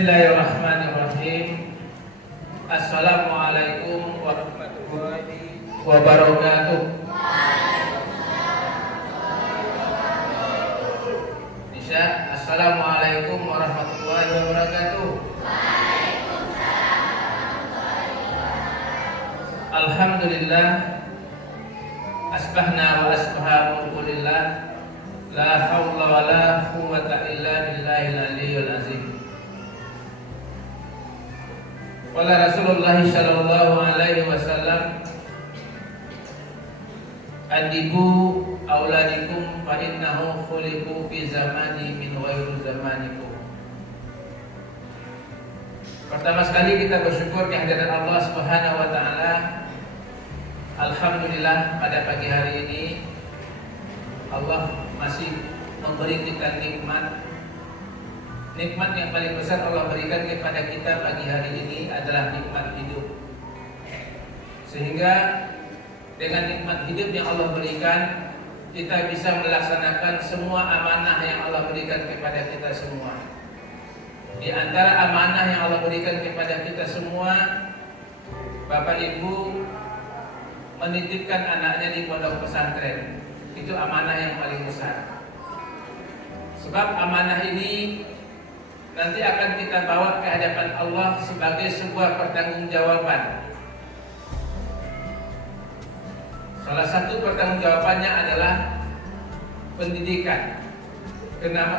Bismillahirrahmanirrahim. Assalamualaikum warahmatullahi wabarakatuh. Bisa. Assalamualaikum warahmatullahi wabarakatuh. Alhamdulillah. Asbahna wa asbaha mulkulillah. La hawla wa la quwwata illa billahil aliyyil azim. Qala Rasulullah sallallahu alaihi wasallam, adibu auladikum fa innahu khuliqu fi zamani min ghairi zamanikum. Pertama sekali kita bersyukur kehadiran Allah Subhanahu wa taala. Alhamdulillah pada pagi hari ini Allah masih memberi kita nikmat. Nikmat yang paling besar Allah berikan kepada kita pagi hari ini adalah nikmat hidup. Sehingga dengan nikmat hidup yang Allah berikan, kita bisa melaksanakan semua amanah yang Allah berikan kepada kita semua. Di antara amanah yang Allah berikan kepada kita semua, Bapak Ibu menitipkan anaknya di pondok pesantren. Itu amanah yang paling besar. Sebab amanah ini nanti akan kita bawa ke hadapan Allah sebagai sebuah pertanggungjawaban. Salah satu pertanggungjawabannya adalah pendidikan.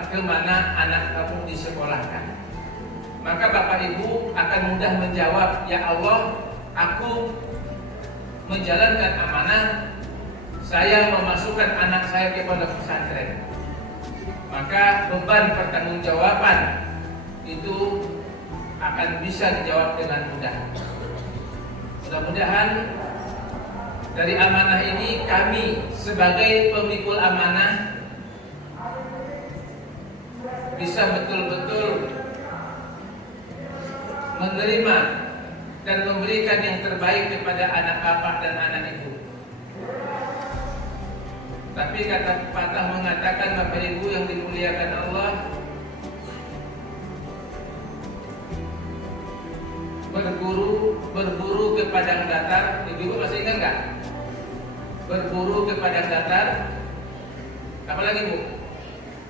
Kemana anak kamu disekolahkan? Maka Bapak Ibu akan mudah menjawab, ya Allah, aku menjalankan amanah. Saya memasukkan anak saya ke pondok pesantren. Maka beban pertanggungjawaban itu akan bisa dijawab dengan mudah. Mudah-mudahan dari amanah ini kami sebagai pemikul amanah bisa betul-betul menerima dan memberikan yang terbaik kepada anak bapak dan anak ibu. Tapi kata patah mengatakan, Bapak Ibu yang dimuliakan Allah, berburu ke padang datar. Ibu masih ingat nggak? Berburu ke padang datar. Apa lagi Bu?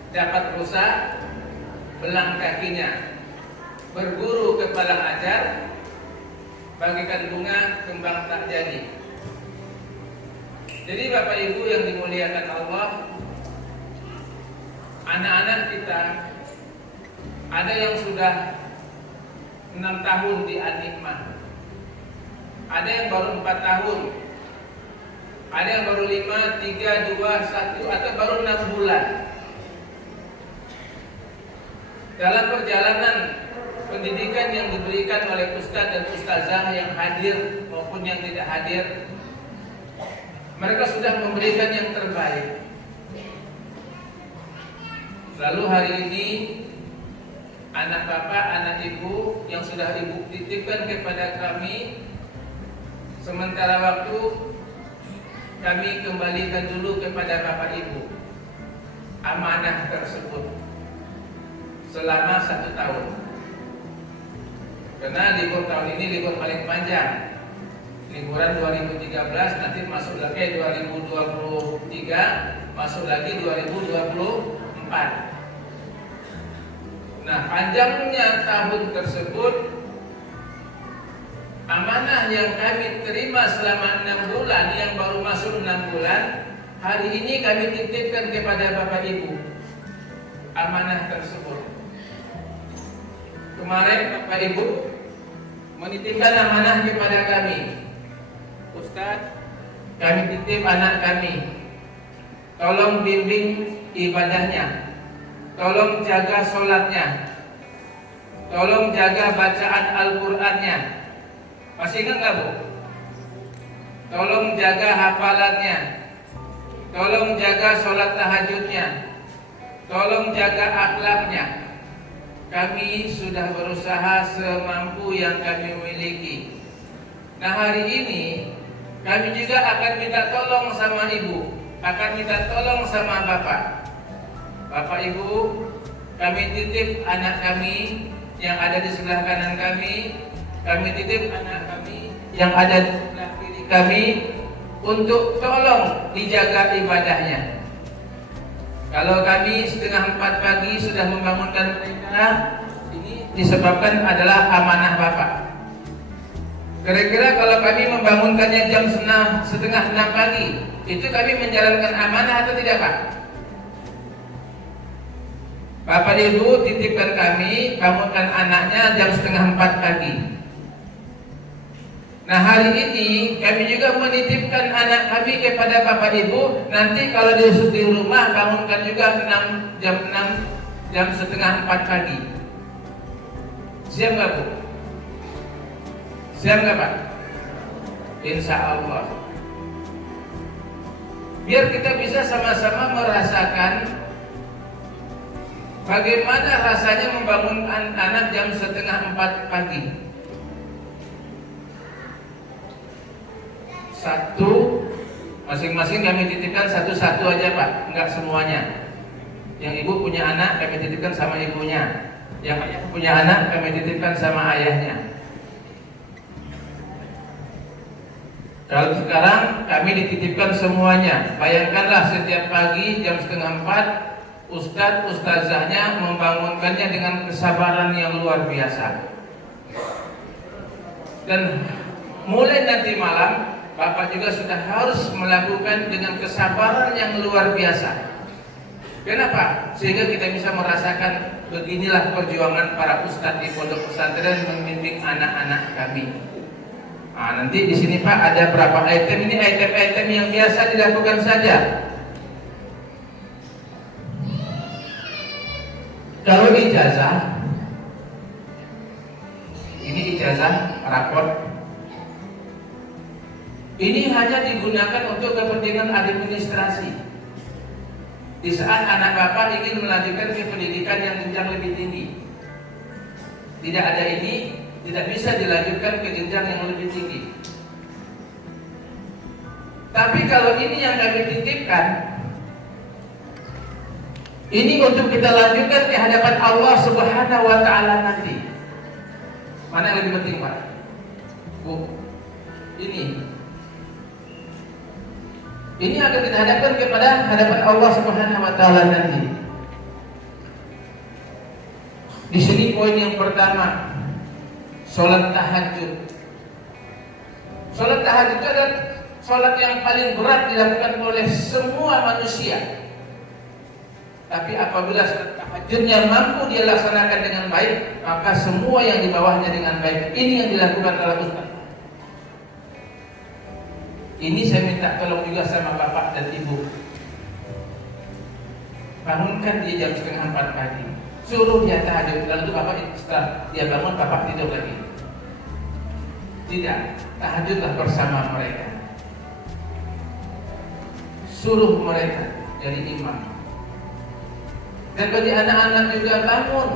Dapat rusa, belang kakinya. Berburu ke padang ajar, bagikan bunga, kembang tak jadi. Jadi Bapak Ibu yang dimuliakan Allah, anak-anak kita ada yang sudah 6 tahun di An-Nikmah, ada yang baru 4 tahun, ada yang baru 5, 3, 2, 1, atau baru 6 bulan. Dalam perjalanan pendidikan yang diberikan oleh ustadz dan ustazah yang hadir maupun yang tidak hadir, mereka sudah memberikan yang terbaik. Lalu hari ini anak bapak, anak ibu yang sudah ibu titipkan kepada kami, sementara waktu kami kembalikan dulu kepada bapak ibu amanah tersebut selama 1 tahun. Karena libur tahun ini libur paling panjang. Liburan 2013 nanti masuk lagi 2023, masuk lagi 2024. Nah, panjangnya tahun tersebut, amanah yang kami terima selama 6 bulan, yang baru masuk 6 bulan, hari ini kami titipkan kepada Bapak Ibu amanah tersebut. Kemarin Bapak Ibu menitipkan amanah kepada kami, Ustadz, kami titip anak kami, tolong bimbing ibadahnya, tolong jaga sholatnya, tolong jaga bacaan Al-Qurannya. Masih ingat nggak Bu? Tolong jaga hafalannya, tolong jaga sholat tahajudnya, tolong jaga akhlaknya. Kami sudah berusaha semampu yang kami miliki. Nah, hari ini kami juga akan minta tolong sama ibu, akan minta tolong sama bapak. Bapak Ibu, kami titip anak kami yang ada di sebelah kanan kami titip anak kami yang ada di sebelah kiri kami untuk tolong dijaga ibadahnya. Kalau kami setengah 4 pagi sudah membangunkan mereka, ini disebabkan adalah amanah Bapak. Kira-kira kalau kami membangunkannya jam setengah 6 pagi, itu kami menjalankan amanah atau tidak, Pak? Bapak Ibu titipkan kami bangunkan anaknya jam setengah 4 pagi. Nah, hari ini kami juga menitipkan anak kami kepada Bapak Ibu. Nanti kalau di rumah bangunkan juga jam setengah 4 pagi. Siap nggak, Bu? Siap nggak, Pak? Insya Allah. Biar kita bisa sama-sama merasakan bagaimana rasanya membangun anak jam setengah 4 pagi. Satu, masing-masing kami titipkan satu-satu aja, Pak, enggak semuanya. Yang ibu punya anak kami titipkan sama ibunya, yang ayah punya anak kami titipkan sama ayahnya. Kalau sekarang kami dititipkan semuanya. Bayangkanlah setiap pagi jam setengah 4 ustazahnya membangunkannya dengan kesabaran yang luar biasa. Dan mulai nanti malam Bapak juga sudah harus melakukan dengan kesabaran yang luar biasa. Kenapa? Sehingga kita bisa merasakan beginilah perjuangan para ustadz di pondok pesantren membimbing anak-anak kami. Nah, nanti di sini Pak ada berapa item, ini item-item yang biasa dilakukan saja. Kalau ijazah, ini ijazah rapor. Ini hanya digunakan untuk kepentingan administrasi. Di saat anak Bapak ingin melanjutkan ke pendidikan yang jenjang lebih tinggi, tidak ada ini, tidak bisa dilanjutkan ke jenjang yang lebih tinggi. Tapi kalau ini yang kami titipkan, ini untuk kita lanjutkan ke hadapan Allah Subhanahu wa Ta'ala nanti. Mana yang lebih penting, Pak? Bu, ini akan kita hadapkan kepada hadapan Allah Subhanahu wa Ta'ala nanti. Di sini poin yang pertama, sholat tahajud. Sholat tahajud itu adalah sholat yang paling berat dilakukan oleh semua manusia. Tapi apabila sholat tahajudnya mampu dia laksanakan dengan baik, maka semua yang di bawahnya dengan baik. Ini yang dilakukan oleh Ustaz. Ini saya minta tolong juga sama Bapak dan Ibu. Bangunkan dia jam setengah 4 pagi. Suruh dia tahajud. Lalu Bapak setelah dia bangun, Bapak tidur lagi. Tidak, tahajudlah bersama mereka. Suruh mereka jadi imam. Dan bagi anak-anak juga bangun.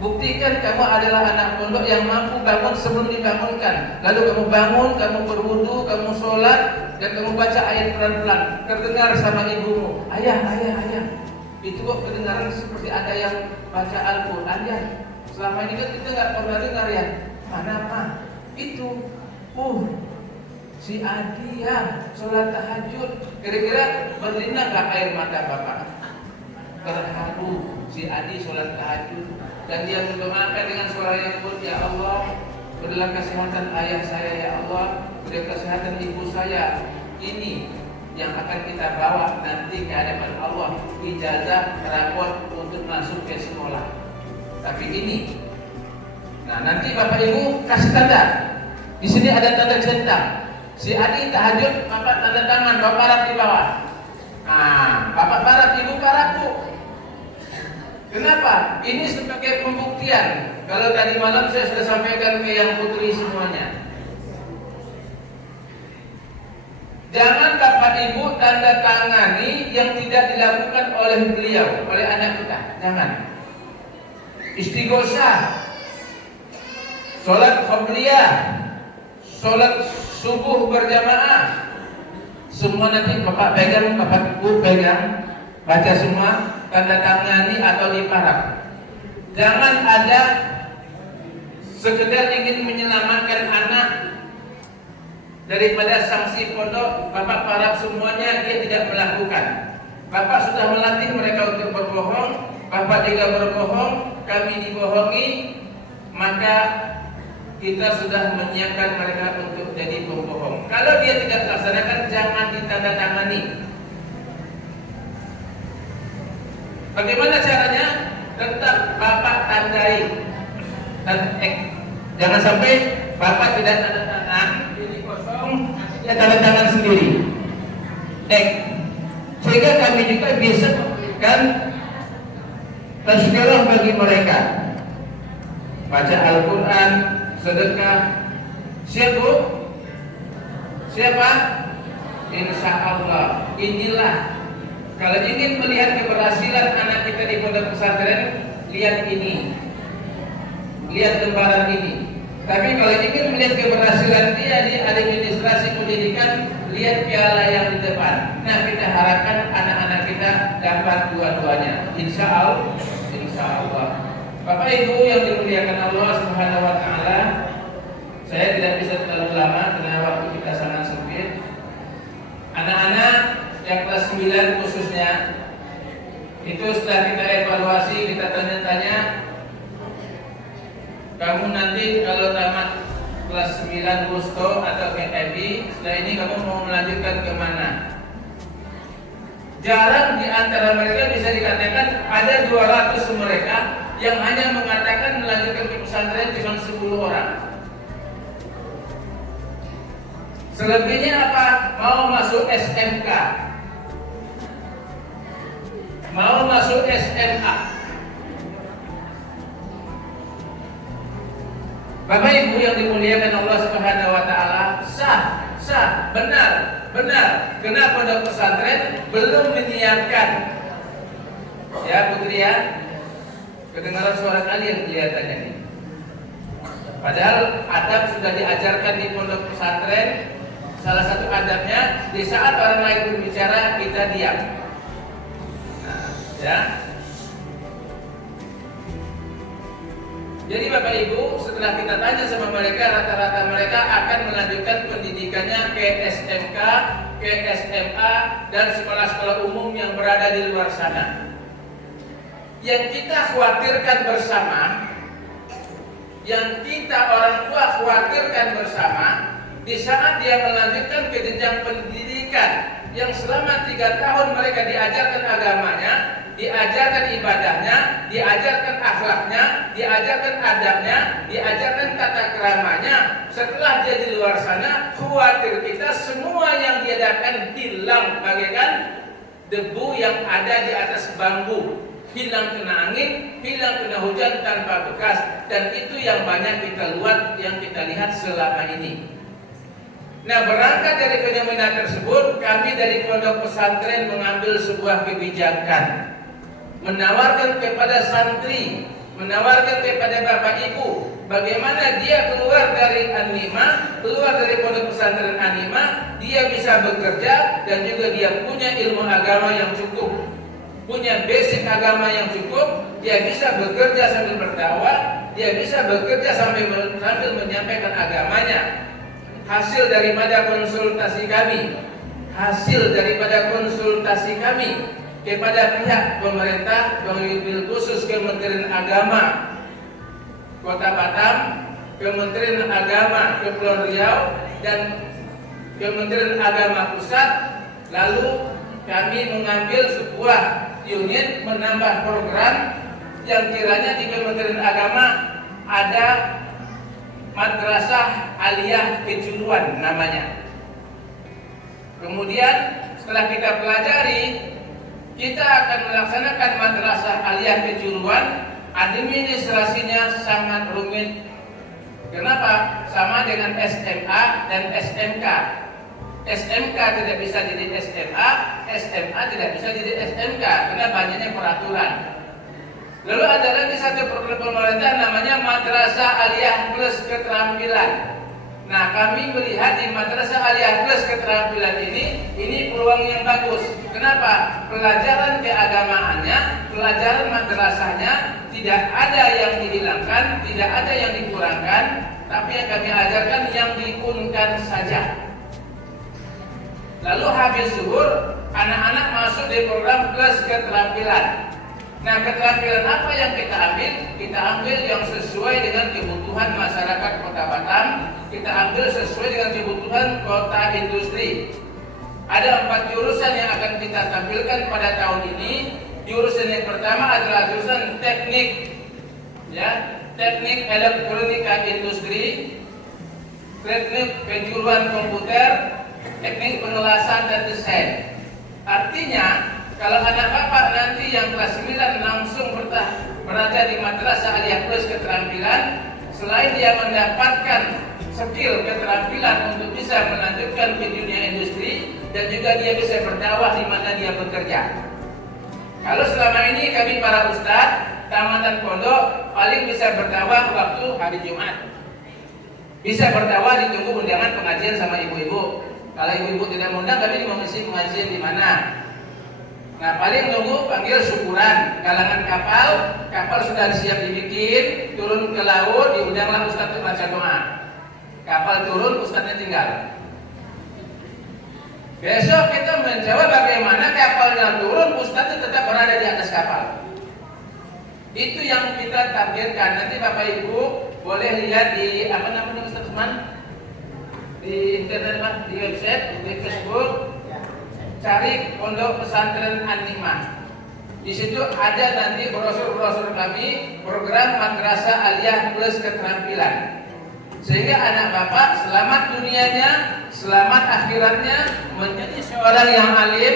Buktikan kamu adalah anak pondok yang mampu bangun sebelum dibangunkan. Lalu kamu bangun, kamu berwudu, kamu sholat, dan kamu baca ayat pelan-pelan. Terdengar sama ibumu, ayah. Itu kok kedengaran seperti ada yang baca Al-Quran ya. Selama ini kan kita nggak pernah dengar ya. Mana Pak? Itu, si Adi ya, sholat tahajud. Kira-kira berlinang nggak air mata Bapak? Terharu si Adi sholat tahajud. Dan dia mendoakan dengan suara yang lembut, ya Allah, berilah kesehatan ayah saya, ya Allah, berilah kesehatan ibu saya. Ini yang akan kita bawa nanti ke hadapan Allah, ijazah rapor untuk masuk ke sekolah. Tapi ini, nah nanti Bapak Ibu kasih tanda. Di sini ada tanda centang. Si Adi tahajud, Bapak tanda tangan, Bapak barat di bawah. Nah, Bapak barat, Ibu barat, Bu. Kenapa? Ini sebagai pembuktian. Kalau tadi malam saya sudah sampaikan ke yang putri semuanya. Jangan Bapak Ibu tanda tangani yang tidak dilakukan oleh beliau, oleh anak kita. Jangan. Istighosah, sholat qabliyah, sholat subuh berjamaah, semua nanti Bapak pegang, Bapak Ibu pegang, baca semua, tanda tangani atau diparaf. Jangan ada sekedar ingin menyelamatkan anak daripada sanksi pondok, Bapak harap semuanya dia tidak melakukan. Bapak sudah melatih mereka untuk berbohong, Bapak juga berbohong, kami dibohongi, maka kita sudah menyiapkan mereka untuk jadi pembohong. Kalau dia tidak laksanakan, jangan ditandatangani. Bagaimana caranya? Tetap Bapak tandai dan jangan sampai Bapak tidak tanda tangan, ini kosong, dia tanda tangan sendiri. Sehingga kami juga bisa memberikan tazkirah bagi mereka. Baca Al-Quran, sedekah. Siapa? Insya Allah. Inilah, kalau ingin melihat keberhasilan anak kita di pondok pesantren, lihat ini, lihat lembaran ini. Tapi kalau ingin melihat keberhasilan dia di administrasi pendidikan, lihat piala yang di depan. Nah, kita harapkan anak-anak kita dapat dua-duanya. Insya Allah. Bapak Ibu yang dimuliakan Allah Subhanahu wa taala, saya tidak bisa terlalu lama karena waktu kita sangat sempit. Anak-anak yang kelas 9 khususnya, itu setelah kita evaluasi, kita tanya-tanya, kamu nanti kalau tamat kelas 9 Gusto atau KMI, setelah ini kamu mau melanjutkan kemana? Jarang di antara mereka bisa dikatakan ada 200 mereka yang hanya mengatakan melanjutkan ke pesantren cuma 10 orang. Selebihnya apa? Mau masuk SMK, mau masuk SMA. Bapak Ibu yang dimuliakan Allah Subhanahu wa taala, sah, benar. Kenapa pondok pesantren belum menyiapkan? Ya, Putri ya. Kedengaran suara kalian kelihatannya nih. Padahal adab sudah diajarkan di pondok pesantren. Salah satu adabnya, di saat orang lain berbicara, kita diam. Nah, ya. Jadi Bapak Ibu, setelah kita tanya sama mereka, rata-rata mereka akan melanjutkan pendidikannya ke SMK, ke SMA, dan sekolah-sekolah umum yang berada di luar sana. Yang kita khawatirkan bersama, yang kita orang tua khawatirkan bersama, di saat dia melanjutkan ke jenjang pendidikan yang selama 3 tahun mereka diajarkan agamanya, diajarkan ibadahnya, diajarkan akhlaknya, diajarkan adabnya, diajarkan tata keramanya. Setelah dia di luar sana, khawatir kita semua yang dia dapatkan hilang bagaikan debu yang ada di atas bambu, hilang kena angin, hilang kena hujan tanpa bekas. Dan itu yang banyak kita lihat selama ini. Nah, berangkat dari fenomena tersebut, kami dari pondok pesantren mengambil sebuah kebijakan, menawarkan kepada santri, menawarkan kepada Bapak Ibu, bagaimana dia keluar dari An-Nima, keluar dari pondok pesantren An-Nima, dia bisa bekerja dan juga dia punya ilmu agama yang cukup, punya basic agama yang cukup, dia bisa bekerja sambil berdakwah, dia bisa bekerja sambil menyampaikan agamanya. Hasil daripada konsultasi kami kepada pihak pemerintah, wabil khusus Kementerian Agama Kota Batam, Kementerian Agama Kepulauan Riau, dan Kementerian Agama Pusat. Lalu kami mengambil sebuah unit menambah program yang kiranya di Kementerian Agama ada Madrasah Aliyah Kejuruan namanya. Kemudian setelah kita pelajari, kita akan melaksanakan Madrasah Aliyah Kejuruan. Administrasinya sangat rumit. Kenapa? Sama dengan SMA dan SMK. SMK tidak bisa jadi SMA, SMA tidak bisa jadi SMK karena banyaknya peraturan. Lalu ada lagi satu program pemerintah namanya Madrasah Aliyah Plus Keterampilan. Nah, kami melihat di Madrasah Aliyah Plus Keterampilan ini peluang yang bagus. Kenapa? Pelajaran keagamaannya, pelajaran madrasahnya tidak ada yang dihilangkan, tidak ada yang dikurangkan, tapi yang kami ajarkan yang dikunkan saja. Lalu habis zuhur, anak-anak masuk di program kelas keterampilan. Nah, keterampilan apa yang kita ambil? Kita ambil yang sesuai dengan kebutuhan masyarakat Kota Batam. Kita ambil sesuai dengan kebutuhan kota industri. Ada 4 jurusan yang akan kita tampilkan pada tahun ini. Jurusan yang pertama adalah jurusan teknik, ya, teknik elektronika industri, teknik kejuruan komputer, teknik pengelasan dan desain. Artinya, kalau anak bapak nanti yang kelas 9 langsung berada di madrasah aliyah plus keterampilan, selain dia mendapatkan skill keterampilan untuk bisa melanjutkan ke dunia industri, dan juga dia bisa berdakwah di mana dia bekerja. Kalau selama ini kami para ustadz tamatan pondok paling bisa berdakwah waktu hari Jumat, bisa berdakwah ditunggu undangan pengajian sama ibu-ibu. Kalau ibu-ibu tidak mengundang, kami mengisi pengajian di mana. Nah, paling nunggu panggil syukuran, galangan kapal sudah siap dibikin, turun ke laut, diundanglah ustadz untuk baca doa. Kapal turun, ustadznya tinggal. Besok kita menjawab bagaimana kapalnya turun, ustadznya tetap berada di atas kapal. Itu yang kita targetkan. Nanti Bapak Ibu boleh lihat di apa namanya Ustaz Usman, di internet, di website, di Facebook. Cari Pondok Pesantren An-Nikmah. Di situ ada nanti brosur-brosur kami, program Madrasah Aliyah Plus Keterampilan. Sehingga anak bapak selamat dunianya, selamat akhiratnya, menjadi seorang yang alim,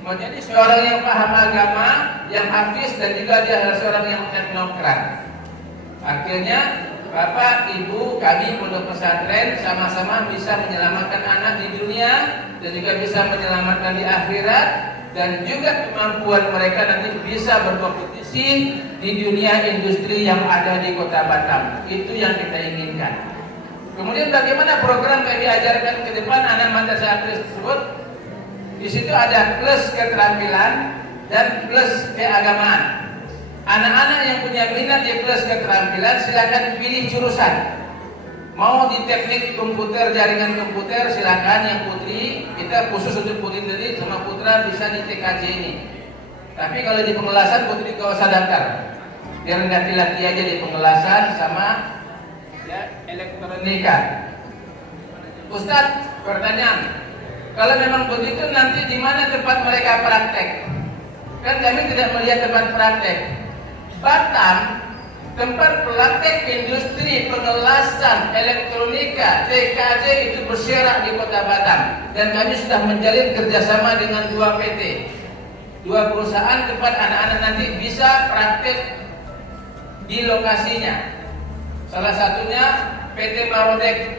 menjadi seorang yang paham agama, yang hafiz, dan juga dia adalah seorang yang teknokrat. Akhirnya Bapak, Ibu, kami Pondok Pesantren sama-sama bisa menyelamatkan anak di dunia dan juga bisa menyelamatkan di akhirat, dan juga kemampuan mereka nanti bisa berkompetisi di dunia industri yang ada di Kota Batam. Itu yang kita inginkan. Kemudian bagaimana program kami ajarkan ke depan anak madrasah tersebut? Di situ ada plus keterampilan dan plus keagamaan. Anak-anak yang punya minat di plus keterampilan silakan pilih jurusan. Mau di teknik komputer, jaringan komputer, silakan. Yang putri, kita khusus untuk putri tadi sama putra bisa di TKJ ini. Tapi kalau di pengelasan putri gak usah daftar, biar ganti-ganti aja di pengelasan sama ya, elektronika. Ustadz, pertanyaan, kalau memang begitu nanti di mana tempat mereka praktek? Kan kami tidak melihat tempat praktek. Batam, tempat praktek industri pengelasan elektronika TKJ itu berserak di Kota Batam, dan kami sudah menjalin kerjasama dengan 2 PT, 2 perusahaan tempat anak-anak nanti bisa praktek di lokasinya. Salah satunya PT Marodek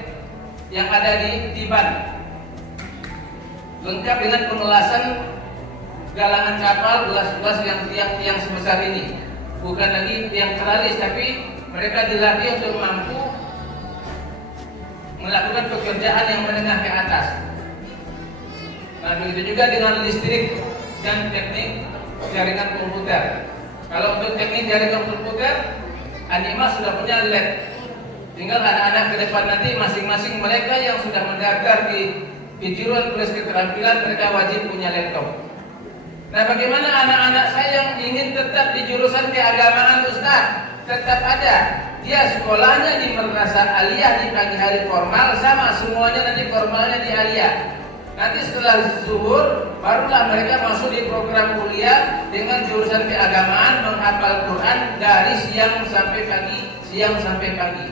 yang ada di Tiban, lengkap dengan pengelasan galangan kapal, gelas-gelas yang tiang-tiang sebesar ini. Bukan lagi tiang teralis, tapi mereka dilatih untuk mampu melakukan pekerjaan yang menengah ke atas. Nah, begitu juga dengan listrik dan teknik jaringan komputer. Kalau untuk teknik jaringan komputer, An-Nikmah sudah punya lab. Tinggal anak-anak ke depan nanti masing-masing mereka yang sudah mendaftar di kejuruan plus keterampilan, mereka wajib punya laptop. Nah, bagaimana anak-anak saya yang ingin tetap di jurusan keagamaan Ustaz? Tetap ada. Dia sekolahnya di madrasah aliyah di pagi hari formal, sama semuanya nanti formalnya di aliyah. Nanti setelah zuhur barulah mereka masuk di program kuliah dengan jurusan keagamaan, menghafal Quran dari siang sampai pagi.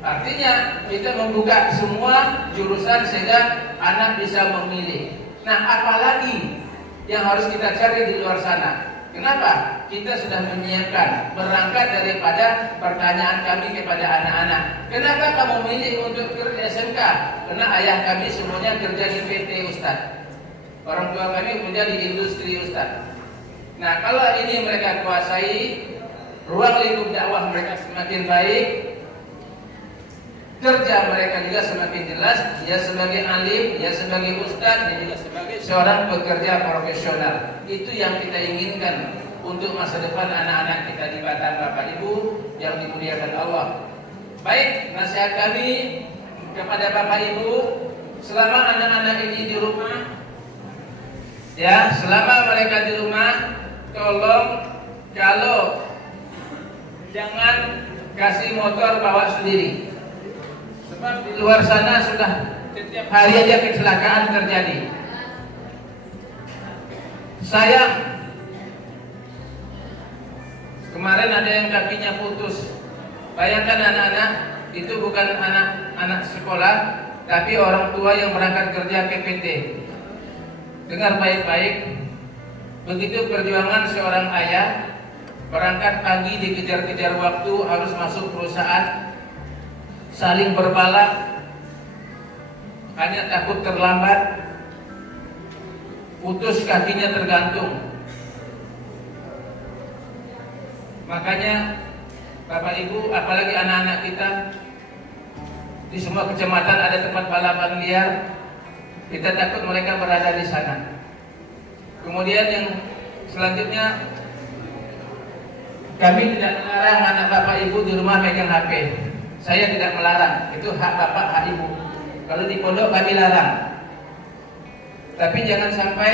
Artinya kita membuka semua jurusan sehingga anak bisa memilih. Nah, apalagi yang harus kita cari di luar sana? Kenapa? Kita sudah menyiapkan, berangkat daripada pertanyaan kami kepada anak-anak. Kenapa kamu milih untuk kerja SMK? Karena ayah kami semuanya kerja di PT Ustaz. Orang tua kami kerja di industri Ustaz. Nah, kalau ini mereka kuasai, ruang lingkup dakwah mereka semakin baik, kerja mereka juga semakin jelas. Dia sebagai alim, dia sebagai ustadz, dia juga sebagai seorang pekerja profesional. Itu yang kita inginkan untuk masa depan anak-anak kita di Batam, Bapak Ibu yang dimuliakan Allah. Baik, nasihat kami kepada Bapak Ibu, selama anak-anak ini di rumah, ya, selama mereka di rumah, tolong kalau jangan kasih motor bawa sendiri. Sebab di luar sana sudah setiap hari aja kecelakaan terjadi. Sayang, kemarin ada yang kakinya putus. Bayangkan anak-anak, itu bukan anak-anak sekolah, tapi orang tua yang berangkat kerja PPT. Dengar baik-baik, begitu perjuangan seorang ayah, berangkat pagi dikejar-kejar waktu, harus masuk perusahaan, saling berbalap, hanya takut terlambat, putus kakinya tergantung. Makanya Bapak Ibu, apalagi anak-anak kita, di semua kecamatan ada tempat balapan liar, kita takut mereka berada di sana. Kemudian yang selanjutnya, kami tidak melarang anak Bapak Ibu di rumah megang HP. Saya tidak melarang, itu hak Bapak, hak Ibu. Kalau di pondok kami larang. Tapi jangan sampai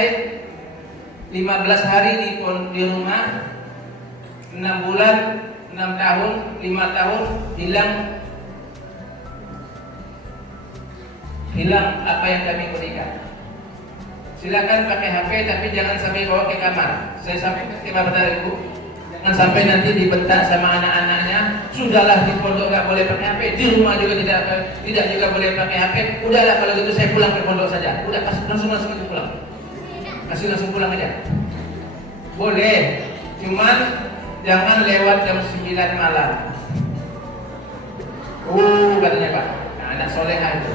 15 hari di rumah, 6 bulan, 6 tahun, 5 tahun hilang apa yang kami berikan. Silakan pakai HP, tapi jangan sampai bawa ke kamar. Saya sampaikan ke Bapak Ibu, jangan sampai nanti dibentak sama anak-anaknya. Sudahlah, di pondok nggak boleh pakai HP, di rumah juga tidak juga boleh pakai HP. Udahlah, kalau gitu saya pulang ke pondok saja. Udah, langsung pulang. Langsung pulang aja. Boleh, cuman jangan lewat jam 9 malam. Katanya Pak, nah, anak soleha itu.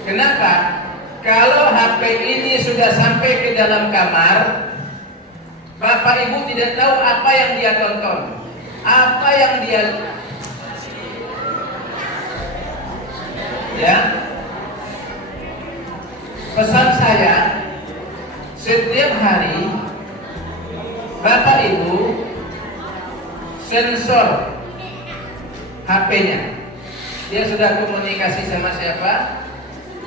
Kenapa? Kalau HP ini sudah sampai ke dalam kamar, Bapak Ibu tidak tahu apa yang dia tonton, apa yang dia lihat. Ya, pesan saya, setiap hari Bapak Ibu sensor HP-nya. Dia sudah komunikasi sama siapa,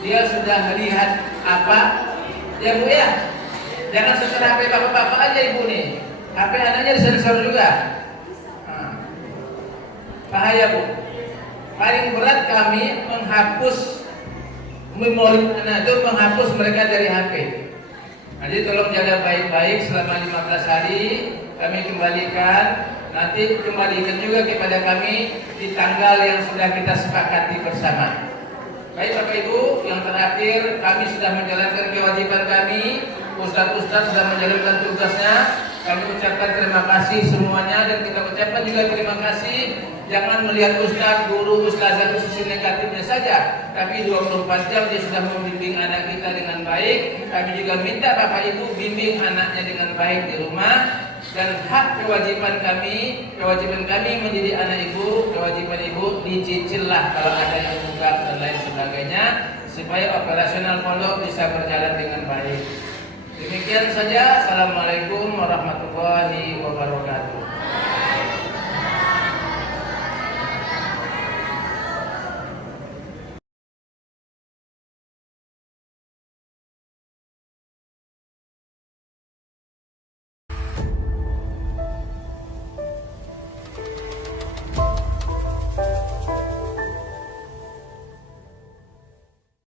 dia sudah lihat apa, ya Bu ya. Jangan sensor HP bapak-bapak aja Ibu nih, HP anaknya disensor juga. Bahaya Bu. Paling berat kami menghapus memori anak itu, menghapus mereka dari HP. Jadi tolong jaga baik-baik selama 15 hari, kami kembalikan. Nanti kembalikan juga kepada kami di tanggal yang sudah kita sepakati bersama. Baik Bapak Ibu, yang terakhir kami sudah menjalankan kewajiban kami, Ustadz-Ustadz sudah menjalankan tugasnya. Kami ucapkan terima kasih semuanya, dan kita ucapkan juga terima kasih. Jangan melihat Ustadz, guru, ustazah itu sisi negatifnya saja, tapi 24 jam dia sudah membimbing anak kita dengan baik. Kami juga minta Bapak Ibu bimbing anaknya dengan baik di rumah. Dan hak kewajiban kami menjadi anak Ibu, kewajiban Ibu dicicillah kalau ada yang buka dan lain sebagainya, supaya operasional pondok bisa berjalan dengan baik. Demikian saja. Assalamualaikum warahmatullahi wabarakatuh.